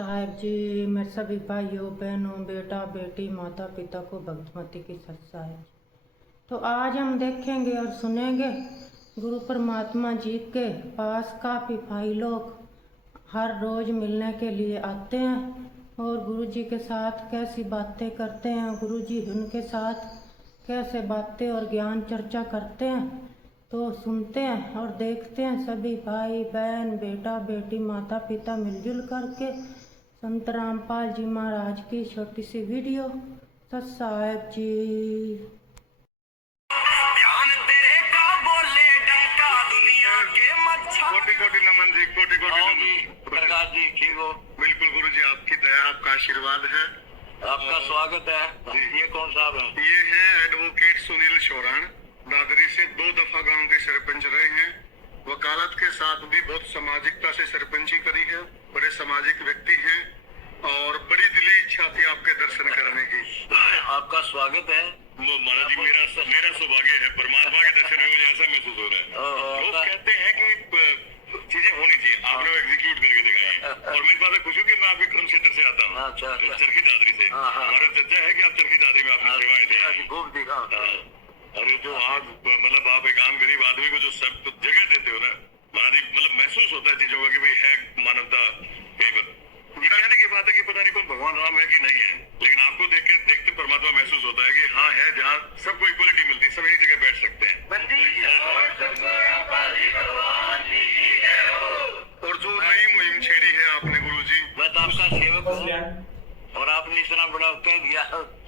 साहेब जी, मैं सभी भाइयों बहनों बेटा बेटी माता पिता को भक्तमती की सत साहेब। तो आज हम देखेंगे और सुनेंगे गुरु परमात्मा जी के पास काफ़ी भाई लोग हर रोज़ मिलने के लिए आते हैं और गुरु जी के साथ कैसी बातें करते हैं, गुरु जी उनके साथ कैसे बातें और ज्ञान चर्चा करते हैं। तो सुनते हैं और देखते हैं सभी भाई बहन बेटा बेटी माता पिता मिलजुल करके संत रामपाल जी महाराज की छोटी सी वीडियो। सत साहेब जी। कोटि कोटि नमन जी, कोटि कोटि नमन। प्रकाश जी ठीक हो? बिल्कुल गुरु जी, आपकी दया आपका आशीर्वाद है। आपका स्वागत है। ये कौन साहब है? ये है एडवोकेट सुनील शोरान, दादरी से 2 दफा गांव के सरपंच रहे हैं। वकालत के साथ भी बहुत सामाजिकता से सरपंची करी है। बड़े सामाजिक व्यक्ति हैं और बड़ी दिली इच्छा थी आपके दर्शन करने की। आपका स्वागत है। महाराज जी, मेरा सौभाग्य है, परमात्मा के दर्शन में मुझे ऐसा महसूस हो रहा है। लोग कहते हैं कि चीजें होनी चाहिए, आपने वो एग्जीक्यूट करके दिखाई है। और मेरी बात खुशी कि मैं आपके क्रम क्षेत्र से आता हूँ, चरखी दादरी से। हमारा चर्चा है कि आप चरखी दादरी में आपने सेवाएं दी। खूब दिखा। और ये जो आज मतलब आप एक आम गरीब आदमी को जो सब जगह देते हो ना महाराज जी, मतलब महसूस होता है चीजों का कि भाई है मानवता। ये कहने की बात है कि पता नहीं कौन भगवान राम है कि नहीं है, लेकिन आपको देखते परमात्मा महसूस होता है कि हाँ है, जहाँ सबको इक्वलिटी मिलती है, सब एक जगह बैठ सकते हैं। और जो नई मुहिम छेड़ी है आपने गुरु जी, मैं तो आपका सेवक हूँ और आपने इतना बड़ा कह दिया,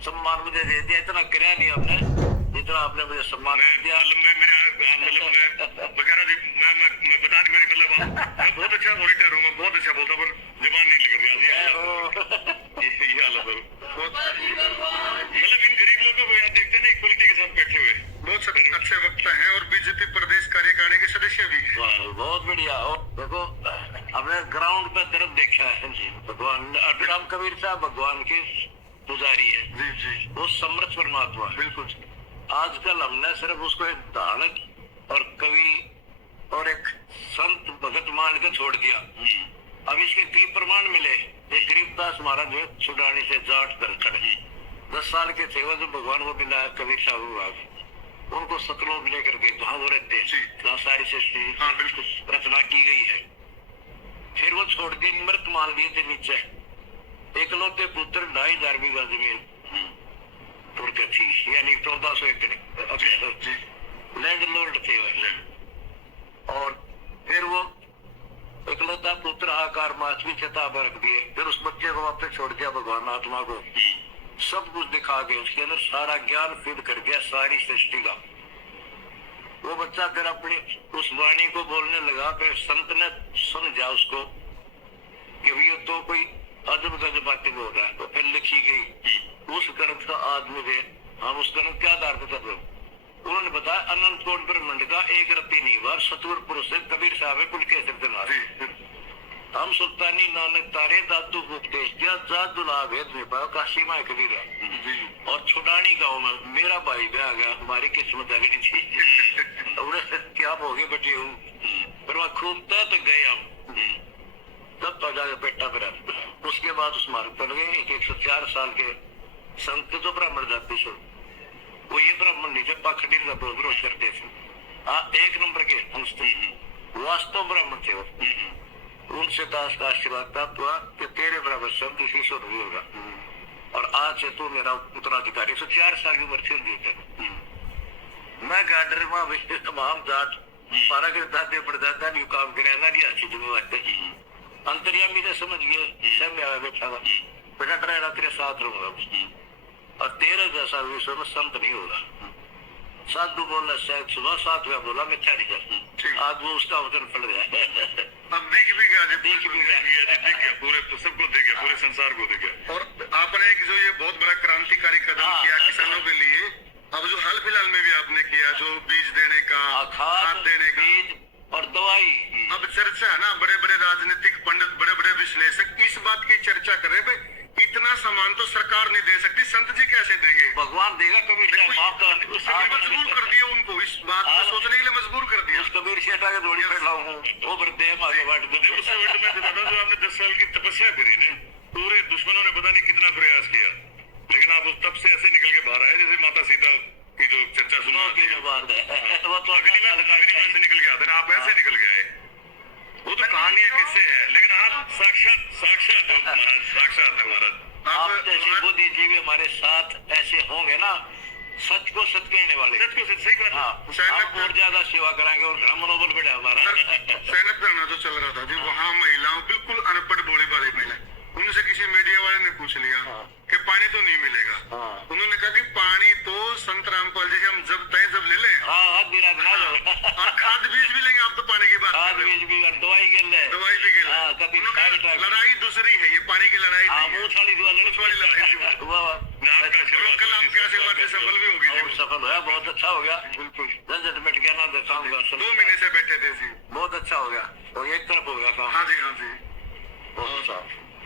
सम्मान मुझे दे दिया। इतना कराया नहीं आपने जितना आपने मुझे सम्मान दिया। वगैरह जी, मैं बता नहीं, मेरी मतलब मैं बहुत अच्छा मॉनिटर हूँ, मैं बहुत अच्छा बोलता हूँ, पर जबान नहीं लग रही। ये हालत है। मतलब इन गरीब लोगों को यहाँ देखते हैं ना, इक्वलिटी के साथ बैठे हुए बहुत अच्छे वक्ता हैं और बीजेपी प्रदेश कार्यकारिणी के सदस्य भी। बहुत बढ़िया। देखो हमने ग्राउंड पे तरफ देखा है जी। भगवान अभिराम कबीर साहब भगवान के पुजारी है जी जी, वो समर्थ परमात्मा। बिल्कुल। आजकल हमने सिर्फ उसको एक धारणक और कवि और एक संत भगत मान के छोड़ दिया। अब इसके कई प्रमाण मिले। एक गरीबदास महाराज जो सुडानी से जाट कर खड़े 10 साल के थे, वो जो भगवान को मिला कबीर साहब, उनको सतलोक लेकर के जहाँ वो रहते हैं सारी सृष्टि रचना की गई है। फिर वो छोड़ दी, मृत मान लिए थे नीचे। एकलौते पुत्र 2,500 बीघा जमीन पुरके थी, यानी 1400 एकड़ लैंड लॉर्ड थे वो। और फिर वो एकलौता पुत्र आकार माचवी चेताब रख दिए। फिर उस बच्चे को वापस छोड़ दिया भगवान आत्मा को, सब कुछ दिखा के उसके अंदर सारा ज्ञान फीड कर गया सारी सृष्टि का। वो बच्चा फिर अपनी उस वाणी को बोलने लगा। फिर संत ने समझा उसको कि ये तो कोई अजब गजब बातें बोल रहा है। तो फिर लिखी गई उस ग्रंथ का आदमी थे। हम उस ग्रंथ के आधार पर कर रहे हो। उन्होंने बताया अनंत कोट ब्रह्मांड का एक रत्ती नीवार सतुर पुरुष से कबीर साहब है कुल के सिर। हम सुल्तानी नानक तारे दादू उपदेश दिया जादू लाभ है तुम्हें पाया काशी माँ कबीर है। और छुड़ानी गाँव में मेरा भाई भी आ गया, हमारी किस्मत अगली थी। क्या हो गए बटे हूँ, पर वह खूब तक गए हम तब तो जाकर पेटा फिर। उसके बाद उस मार्ग पर गए 104 साल के संत जो ब्राह्मण जाति से, वो ये ब्राह्मण नहीं थे, पाखंडी का विरोध करते थे। 1 नंबर के वास्तव ब्राह्मण थे वो। उनसे दास का आशीर्वाद प्राप्त हुआ कि तेरे बराबर संत किसी से नहीं होगा और आज से तू मेरा उत्तराधिकारी। 104 साल की उम्र थी। मैं गाडर में तमाम जाट सारा के दादे परदादा नहीं काम करे ना नहीं अच्छी जिम्मेवारी अंतर्यामी ने समझ गए। सब में बैठा हुआ बेटा डरा तेरे साथ रहूंगा और तेरे जैसा विश्व में संत नहीं होगा। साधु बोला शायद सुबह 7 बजे बोला मैं क्या नहीं। आज वो उसका वचन पड़ गया। अब दिख भी गया पूरे सबको दिख गया, पूरे संसार को दिख गया। और आपने एक जो ये बहुत बड़ा क्रांतिकारी कदम किया किसानों के लिए, अब जो हाल फिलहाल में भी आपने किया जो बीज देने का, खाद देने का, बीज और दवाई। अब चर्चा है ना, बड़े बड़े राजनीतिक पंडित बड़े बड़े विश्लेषक इस बात की चर्चा कर रहे हैं इतना सामान तो सरकार नहीं दे सकती, संत जी कैसे देंगे? भगवान देगा। कबीर मजबूर कर दिया उन को इस बात को सोचने के लिए मजबूर कर दिया। उस कबीर शेठा के जोड़ी पे लाऊं हूँ, वो बरदे आगे बढ़ दे। उस वर्ड में बताता हूं, जो आपने 10 साल की तपस्या करी ने, पूरे दुश्मनों ने पता नहीं कितना प्रयास किया, लेकिन आप उस तप से ऐसे निकल के बाहर आए जैसे माता सीता की जो चर्चा सुना की बात है, वो तो अगली बार ऐसे निकल के आते ना, आप ऐसे निकल के आए। वो तो कहानियां किससे है, लेकिन आप साक्षात हो महाराज, साक्षात है महाराज। आप जैसे बुद्धिजीवी हमारे साथ ऐसे होंगे ना, सच को सच कहने वाले, सच को सच, सही बात है। हाँ, हम और ज्यादा सेवा कराएंगे और घर मनोबल बढ़ा हमारा। सैनत करना जो चल रहा था जी, वहाँ महिलाओं बिल्कुल अनपढ़ भोली भाली महिला, उनसे किसी मीडिया वाले ने पूछ लिया कि पानी तो नहीं मिलेगा। उन्होंने कहा कि पानी तो संत रामपाल जी से हम जब ले लें, और खाद बीज भी लेंगे। आप तो पानी की बात कर रहे हो, दवाई के लिए, दवाई भी के लिए, लड़ाई दूसरी है, ये पानी की लड़ाई नहीं है। वाली लड़ाई थी वो। कल आपके आशीर्वाद से सफल भी होगी जी। सफल हुआ, बहुत अच्छा हो गया, बिल्कुल। झंझट मिट गया ना, देखाऊंगा 2 महीने से बैठे थे जी, बहुत अच्छा हो गया, और एक तरफ हो गया काम। हाँ जी, हाँ जी, बहुत अच्छा।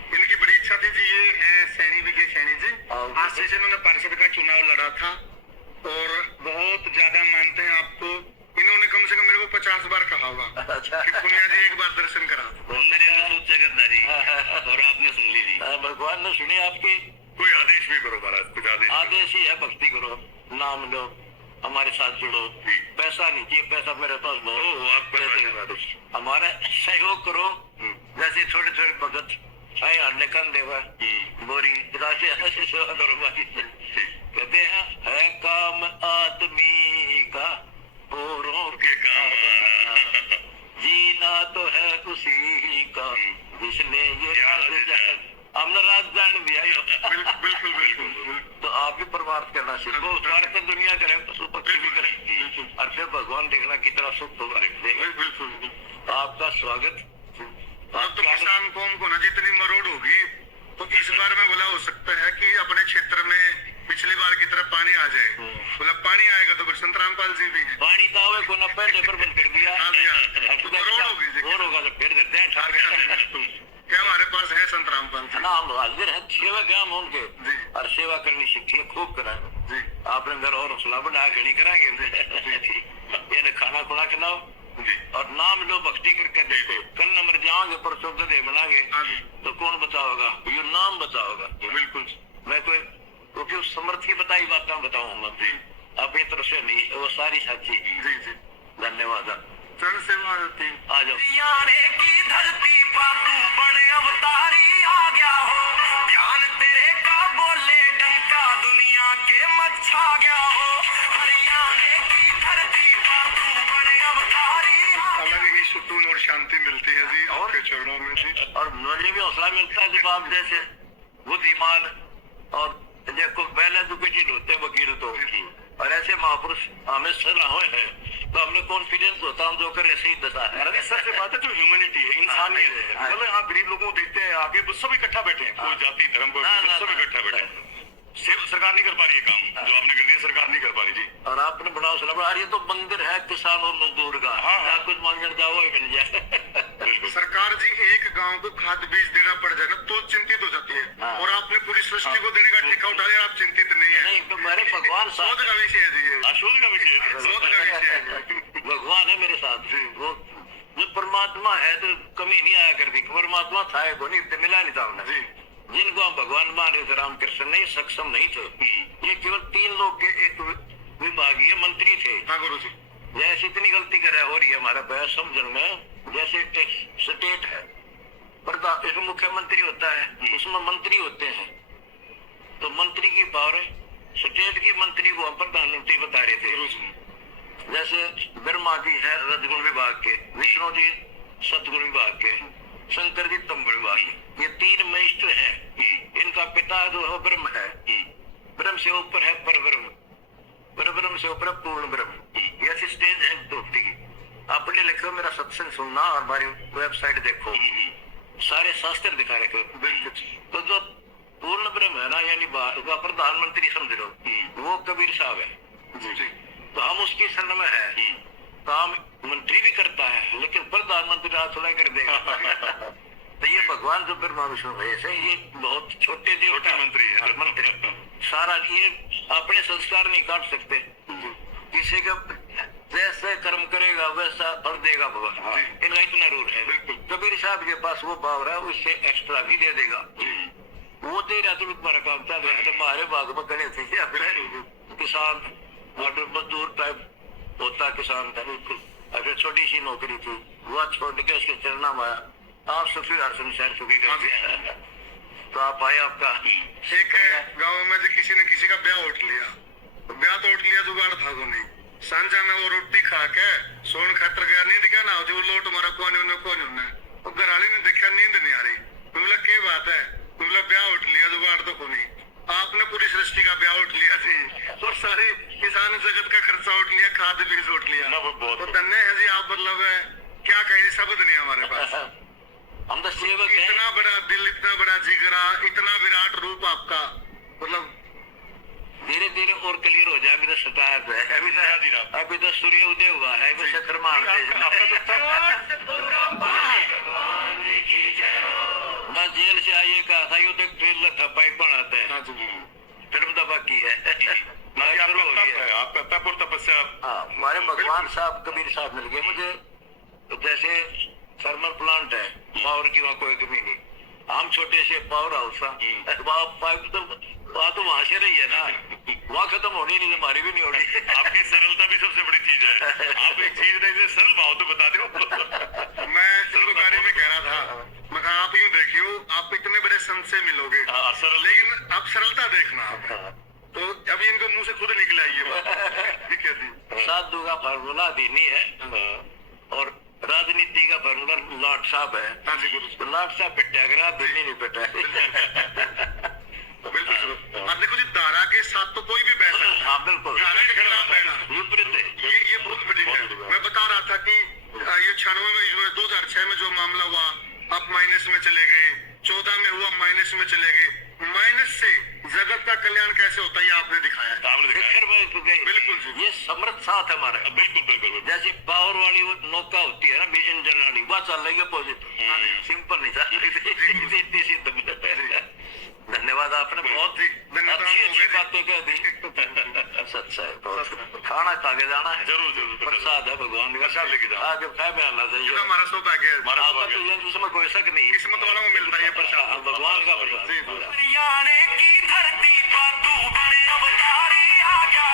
इनकी बड़ी इच्छा थी जी। ये है सैनी विजय सैनी जी, आज से इन्होंने पार्षद का चुनाव लड़ा था, और बहुत ज्यादा मानते हैं आपको। इन्होंने कम से कम मेरे को 50 बार कहा होगा अच्छा, कि पुनिया जी एक बार दर्शन करा दो। और आपने सुन ली जी, भगवान ने सुनी आपकी। कोई आदेश भी करो महाराज, कुछ आदेश। आदेश ही है, भक्ति करो, नाम लो, हमारे साथ जुड़ो। पैसा नहीं चाहिए, पैसा मेरे पास बहुत, आप पैसे की बात है। हमारा सहयोग करो। जैसे छोटे छोटे भगत आए हल्ले कर देवा बोरी राशि ऐसे सेवा करो भाई। कहते हैं, है काम आदमी का औरों के काम आना, जीना तो है उसी का जिसने ये हमने राजदान भी आई। बिल्कुल बिल्कुल। तो आप भी परमार्थ करना सीखो, स्वार्थ दुनिया करें, पशु पक्षी भी करें, और फिर भगवान देखना कितना सुख होगा। बिल्कुल। आपका स्वागत। अब तो किसान कौम को ना जितनी मरोड़ होगी, तो इस बार में बोला हो सकता है कि अपने क्षेत्र में पिछली बार की तरफ पानी आ जाए। बोला पानी आएगा तो फिर संत रामपाल जी भी है। पानी दावे को न पहले पर बंद कर दिया, मरोड़ होगी जी, और होगा तो फिर देते हैं ठाक। क्या हमारे पास है संत रामपाल जी? ना, हम हाजिर हैं, सेवा क्या हम उनके, और सेवा करनी सीखिए, खूब कराएं जी। आपने घर और हौसला बढ़ा खड़ी कराएंगे, ये खाना खुना खिलाओ और नाम लो, भक्ति करके देखो। कल नंबर जाओगे, परसों गधे बनाओगे तो कौन बचाओगा? ये नाम बचाओगा। बिल्कुल। मैं कोई क्योंकि उस समर्थ की बताई बातें बताऊंगा जी, अपनी तरफ से नहीं, वो सारी सच्ची। जी जी, धन्यवाद। चरण सेवा होती। आ जाओ। की धरती पर तू बड़े अवतारी आ गया हो, ध्यान तेरे का बोले डंका दुनिया के मच्छा गया हो। हरियाणा की धरती पर तू बड़े अवतारी आ गया। अलग ही सुकून और शांति मिलती है जी आपके चरणों में जी। और मुझे भी हौसला मिलता है जब आप जैसे बुद्धिमान और देखो पहले तो कुछ होते हैं वकील तो, और ऐसे महापुरुष हमें सलाह है तो हमने कॉन्फिडेंस होता हम जो कर ऐसे ही दशा है। अरे सबसे बात है जो ह्यूमैनिटी है, इंसानियत है। मतलब आप गरीब लोगों को देखते हैं आगे सब इकट्ठा बैठे हैं, कोई जाति धर्म को सब इकट्ठा बैठे हैं। सिर्फ सरकार नहीं कर पा रही है काम जो आपने कर दिया, सरकार नहीं कर पा रही जी। और आपने बड़ा हौसला बढ़ा, ये तो मंदिर है किसान और मजदूर का, हाँ कुछ मांगने जाओ ही मिल जाए। सरकार जी एक गांव को खाद बीज देना पड़ जाए ना तो चिंतित हो जाती है, और आपने पूरी सृष्टि को देने का ठेका उठा लिया, आप चिंतित नहीं है। नहीं तो मेरे भगवान शोध का विषय है जी, ये शोध का विषय है, शोध का विषय है। भगवान है मेरे साथ जी, वो जो परमात्मा है तो कमी नहीं आया करती, परमात्मा था को नहीं मिला नहीं था हमने जी। जिनको हम भगवान मान रहे थे रामकृष्ण नहीं सक्षम नहीं थे, ये केवल 3 लोग के एक विभागीय मंत्री थे। हाँ गुरु जी, जैसे इतनी गलती कर हो रही है हमारा बयान समझने में, जैसे एक स्टेट है, प्रधान इसमें मुख्यमंत्री होता है, उसमें मंत्री होते हैं, तो मंत्री की पावर स्टेट की मंत्री को हम प्रधानमंत्री बता रहे थे। जैसे ब्रह्मा जी है रजगुण विभाग के, विष्णु जी सतगुण विभाग के, शंकर जी तम विभाग के, ये 3 मिनिस्टर हैं। इनका पिता जो है ब्रह्म है, ब्रह्म से ऊपर है पर ब्रह्म, पर ब्रह्म से ऊपर पूर्ण ब्रह्म। ये ऐसी स्टेज है दोस्ती की। आप पढ़े लिखो, मेरा सत्संग सुनना और हमारी वेबसाइट देखो, सारे शास्त्र दिखा रखे। तो जो पूर्ण ब्रह्म है ना, यानी प्रधानमंत्री समझ लो, वो कबीर साहब है। तो हम उसकी शरण में है, काम मंत्री भी करता है लेकिन प्रधानमंत्री हाथ सुनाई कर देगा। तो ये भगवान जो ब्रह्मा विष्णु ऐसे ये बहुत छोटे देवता मंत्री है, मंत्री सारा ये अपने संस्कार नहीं काट सकते, किसी का जैसे कर्म करेगा वैसा फल देगा भगवान। इनका इतना रूल है। कबीर साहब के पास वो पावर है, उससे एक्स्ट्रा भी दे देगा। वो दे रहा तो तुम्हारा काम चल रहा है। तो हमारे बाग में खड़े थे किसान मजदूर टाइप होता किसान था, अगर छोटी सी नौकरी थी वह छोड़ के उसके चलना में आप सुखी हर संसार सुखी कर दिया। तो आप आए आपका एक गांव में जो किसी ने किसी का ब्याह उठ लिया, ब्याह तो उठ लिया, जुगाड़ था तो नहीं। सांझा में वो रोटी खा के सोन खातर गया, नींद क्या ना हो जो लोट मारा कौन उन्हें वो घराली ने देखा नींद नहीं आ रही। बोला क्या बात है, बोला ब्याह उठ लिया, जुगाड़ तो को नहीं। आपने पूरी सृष्टि का ब्याह उठ लिया थी और सारे किसान जगत का खर्चा उठ लिया, खाद बीज उठ लिया। तो धन्य है जी आप, मतलब क्या कहे शब्द नहीं हमारे पास। हम तो सेवक हैं। इतना बड़ा दिल, इतना बड़ा जिगरा, इतना विराट रूप आपका, मतलब धीरे धीरे और क्लियर हो जाए। अभी तो शतायत है, अभी तो सूर्य उदय हुआ है, अभी चंद्रमा मैं जेल से आइए कहा था युद्ध ट्रेलर था, पाइप बनाते हैं, फिल्म तो बाकी है। आपका तप और तपस्या। हमारे भगवान साहब कबीर साहब मिल गए मुझे। तो जैसे थर्मल प्लांट है, पावर की वहाँ कोई कमी नहीं। हम छोटे से पावर हाउस पाइप तो वहां से रही है ना, वहाँ खत्म होनी नहीं, हमारी भी नहीं होनी। आपकी सरलता भी सबसे बड़ी चीज है। आप एक चीज नहीं, सरल भाव तो बता दो। मैं इस बारे में कह रहा था, मैं कहा आप यूं देखियो, आप इतने बड़े संत से मिलोगे लेकिन आप सरलता देखना आप। तो अभी इनको मुंह से खुद निकला ये बात, ये कहती साधु का फार्मूला दीनी है और राजनीति का फार्मूला लाट साहब है। तो लाट साहब पिटा अगर दिल्ली नहीं पिटा। बिल्कुल। अब देखो जी, धारा के साथ तो कोई भी बैठ सकता है। हाँ बिल्कुल, धारा के खिलाफ बैठना ये बहुत बड़ी है। मैं बता रहा था कि ये 96 में 2006 में जो मामला हुआ, आप माइनस में चले गए, 14 में हुआ माइनस में चले गए। माइनस से जगत का कल्याण कैसे होता है ये आपने दिखाया। बिल्कुल जी, ये समर्थ साथ है हमारे। बिल्कुल। जैसे पावर वाली वो नौका होती है ना इंजन वाली, वह चल रही है अपोजिट, सिंपल नहीं चल। धन्यवाद, आपने बहुत अच्छी बातें कह दी। सच्चा है, खाना खा के जाना है, जरूर। प्रसाद है भगवान का, प्रसाद लेके जाओ। आगे खाए में आना चाहिए। हमारा सौभाग्य है, तो इसमें कोई शक नहीं, किस्मत वालों को मिलता है ये प्रसाद, भगवान का प्रसाद। हरियाणे की धरती पर तू बने अवतारी आ गया।